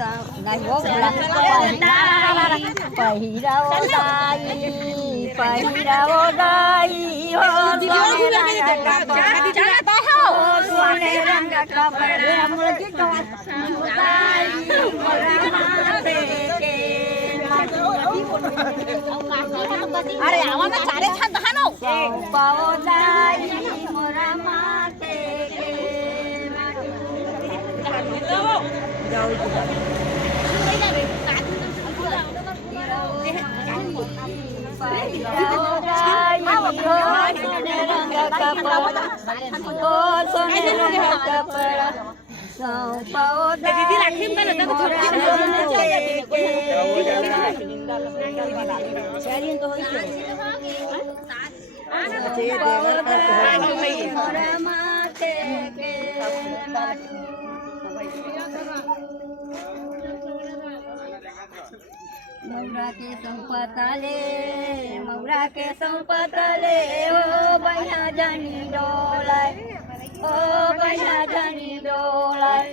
नाही हो पहिराव दाई हो सोने रंग कपडे अरे आवाज चारे छान दहानो पाओ दाई मोरा माते दीदी राखीम का नता मौरा के संपतले ओ बया जानी डोलाय ओ बया जानी डोलाय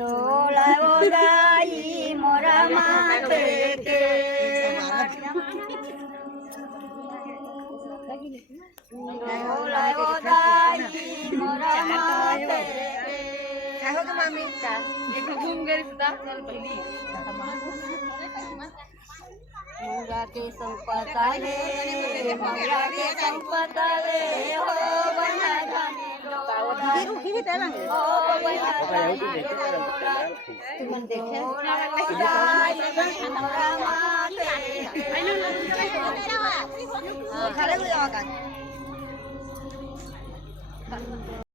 डोलाय ओ दाई मोरा माते के डोलाय ओ दाई मोरा माते काय हो ग मामी एक घूम गेली सुद्धा पहिली मौरा के संपतले हो बया जानी डोलाय ओ बया जानी डोलाय तुम देखे मोरा माते खाली जावा का